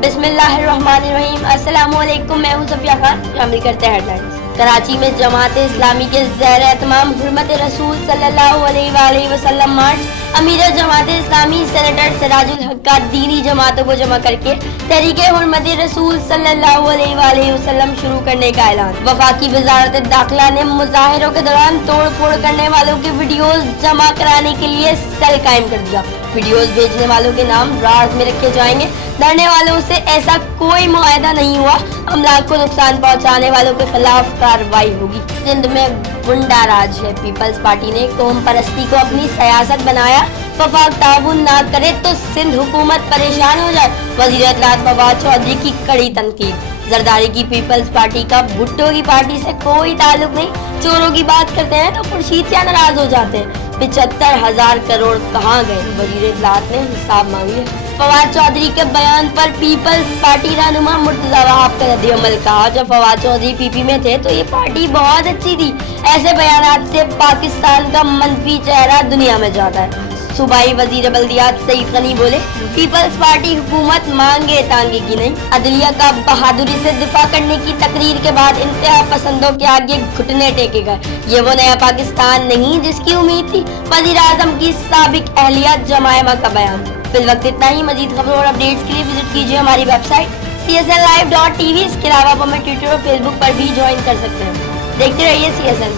बिस्मिल्लाहिर्रहमानिर्रहीम। अस्सलामुअलैकुम, मैं हूं सफिया खान। शामिल करते हैं हेडलाइंस। कराची में जमात इस्लामी के ज़ेर एहतमाम हुर्मत रसूल सल्लल्लाहु अलैहि वसल्लम मार्च। अमीर जमात इस्लामी सेनेटर सिराजुल हक का दीनी जमातों को जमा करके तहरीक हुर्मत रसूल सल्लल्लाहु अलैहि वसल्लम शुरू करने का ऐलान। वफाकी वजारत दाखिला ने मुजाहिरों के दौरान तोड़ फोड़ करने वालों के वीडियोस जमा कराने के लिए सेल कायम कर दिया। वीडियोस भेजने वालों के नाम राज में रखे जाएंगे। डरने वालों से ऐसा कोई मुआहदा नहीं हुआ। अमलाक को नुकसान पहुंचाने वालों के खिलाफ कार्रवाई होगी। सिंध में गुंडा राज है। पीपल्स पार्टी ने कौम परस्ती को अपनी सियासत बनाया। वफाक ताउन ना करे तो सिंध हुकूमत परेशान हो जाए। वजीर इत्तलात फवाद चौधरी की कड़ी तनकीद। जरदारी की पीपल्स पार्टी का भुट्टो की पार्टी से कोई ताल्लुक नहीं। चोरों की बात करते हैं तो खुर्शीद क्या नाराज हो जाते हैं। 75,000 करोड़ कहाँ गए? वजीर इत्तलात ने हिसाब मांग लिया। फवाद चौधरी के बयान पर पीपल्स पार्टी रहनुमा मुर्तजा वहाब का रद्द-ए-अमल। कहा, जब फवाद चौधरी पीपी में थे तो ये पार्टी बहुत अच्छी थी। ऐसे बयानात से पाकिस्तान का मंफी चेहरा दुनिया में जाता है। सूबाई वजीर बल्दियात सईद गनी बोले, पीपल्स पार्टी हुकूमत मांगे तांगे की नहीं। अदलिया का बहादुरी से दिफा करने की तकरीर के बाद इंतहा पसंदों के आगे घुटने टेके गए। ये वो नया पाकिस्तान नहीं जिसकी उम्मीद थी। वजीर आजम की साबिक अहलिया जमायमा का बयान। फिल वक्त इतना ही। मजीद खबरों और अपडेट्स के लिए विजिट कीजिए हमारी वेबसाइट csnlive.tv। इसके अलावा आप हमें ट्विटर और फेसबुक पर भी ज्वाइन कर सकते हैं। देखते रहिए CSN।